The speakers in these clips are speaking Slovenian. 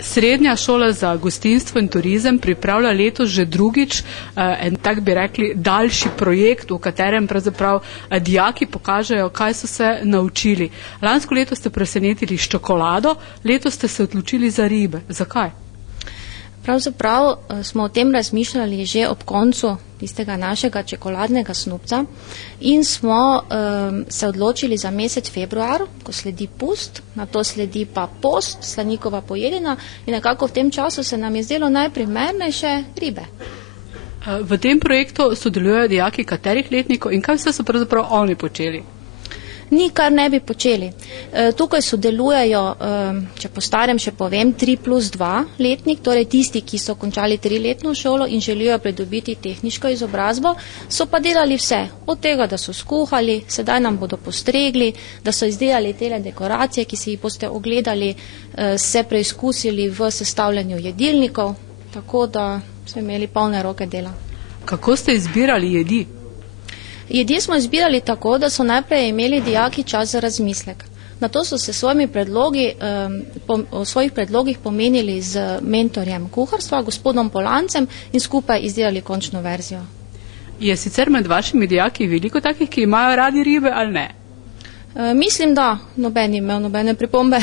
Srednja šola za gostinstvo in turizem pripravlja letos že drugič en tak bi rekli daljši projekt, v katerem pravzaprav dijaki pokažejo, kaj so se naučili. Lansko leto ste presenetili s čokolado, letos ste se odločili za ribe. Zakaj? Pravzaprav smo o tem razmišljali že ob koncu tistega našega čokoladnega snupca in smo se odločili za mesec februar, ko sledi pust, na to sledi pa post, slanikova pojedina in nekako v tem času se nam je zdelo najprimernejše ribe. V tem projektu sodelujejo dijaki katerih letnikov in kaj vse so pravzaprav oni počeli? Ni, kar ne bi počeli. Tukaj sodelujejo, če po starem še povem, 3+2 letnik, torej tisti, ki so končali 3-letno šolo in želijo pridobiti tehniško izobrazbo, so pa delali vse. Od tega, da so skuhali, sedaj nam bodo postregli, da so izdelali tele dekoracije, ki si jih boste ogledali, se preizkusili v sestavljanju jedilnikov, tako da so imeli polne roke dela. Kako ste izbirali jedi? Jedi smo izbirali tako, da so najprej imeli dijaki čas za razmislek. Na to so se o svojih predlogih pomenili z mentorjem kuharstva, gospodom Polancem in skupaj izdelali končno verzijo. Je sicer med vašimi dijaki veliko takih, ki imajo radi ribe ali ne? Mislim, da noben imel nobene pripombe.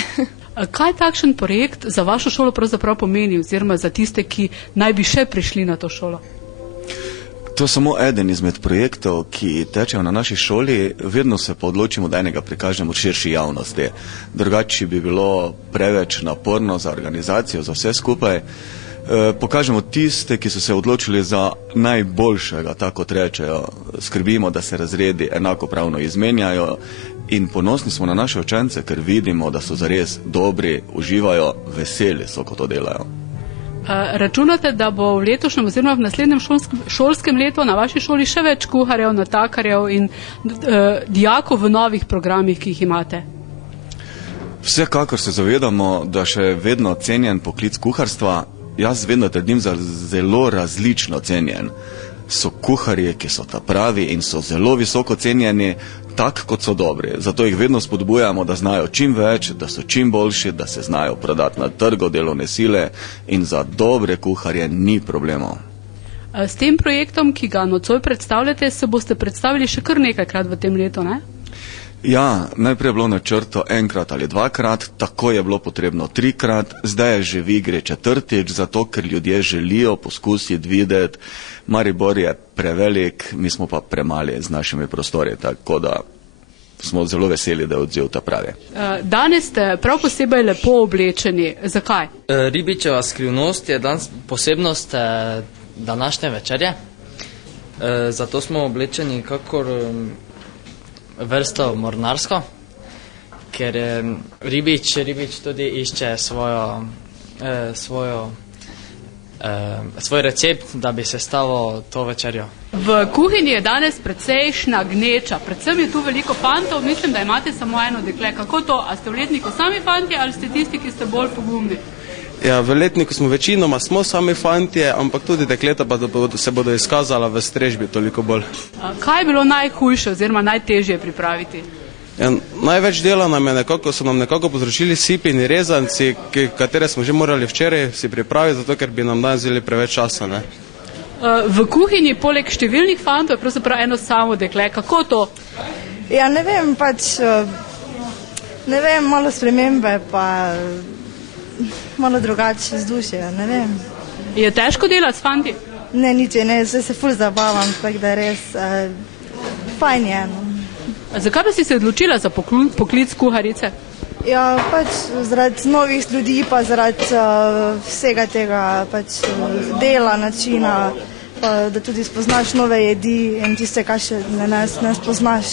Kaj takšen projekt za vašo šolo pravzaprav pomeni oziroma za tiste, ki naj bi še prišli na to šolo? To je samo eden izmed projektov, ki tečejo na naši šoli, vedno se pa odločimo, da enega prikažemo širši javnosti. Drugače bi bilo preveč naporno za organizacijo, za vse skupaj. Pokažemo tiste, ki so se odločili za najboljšega, tako rečejo. Skrbimo, da se razredi enakopravno izmenjajo in ponosni smo na naše učence, ker vidimo, da so zares dobri, uživajo, veseli so, ko to delajo. Računate, da bo v letošnjem oziroma v naslednjem šolskem letu na vaši šoli še več kuharjev, natakarjev in dijakov v novih programih, ki jih imate? Vsekakor se zavedamo, da še vedno cenjen poklic kuharstva. Jaz vedno trdim za zelo različno cenjen. So kuharji, ki so ta pravi in so zelo visoko cenjeni, tak kot so dobri. Zato jih vedno spodbujamo, da znajo čim več, da so čim boljši, da se znajo prodati na trgu delovne sile in za dobre kuharje ni problemov. S tem projektom, ki ga nocoj predstavljate, se boste predstavili še kar nekajkrat v tem letu, ne? Ja, najprej je bilo načrto enkrat ali dvakrat, tako je bilo potrebno 3-krat, zdaj je že v igri 4-tič, zato ker ljudje želijo poskusiti, videti. Maribor je prevelik, mi smo pa premali z našimi prostori, tako da smo zelo veseli, da je odziv ta pravi. Danes ste prav posebej lepo oblečeni. Zakaj? Ribičeva skrivnost je danes posebnost današnje večerje. Zato smo oblečeni kakor vrsto mornarsko, ker ribič tudi išče svoj recept, da bi sestavil to večerjo. V kuhinji je danes precejšnja gneča, predvsem je tu veliko fantov, mislim, da imate samo eno dekle. Kako to? A ste v letniku sami fanti ali ste tisti, ki ste bolj pogumni? Ja, v letniku smo večinoma sami fantje, ampak tudi dekleta pa se bodo izkazala v strežbi toliko bolj. Kaj je bilo najhujše oziroma najtežje pripraviti? Ja, največ dela so nam nekako povzročili sipi in rezanci, katere smo že morali včeraj si pripraviti, zato ker bi nam danes vzeli preveč časa. Ne? V kuhinji poleg številnih fantov je pravzaprav eno samo dekle. Kako to? Ja, ne vem, malo spremembe pa malo drugače vzdušje, ne vem. Je težko delati s fanti? Ne, nič ne, se ful zabavam, tako da res fajn je. Zakaj pa si se odločila za poklic kuharice? Ja, zaradi novih ljudi, pa zaradi vsega tega dela, načina, pa da tudi spoznaš nove jedi in tiste, kar še ne spoznaš.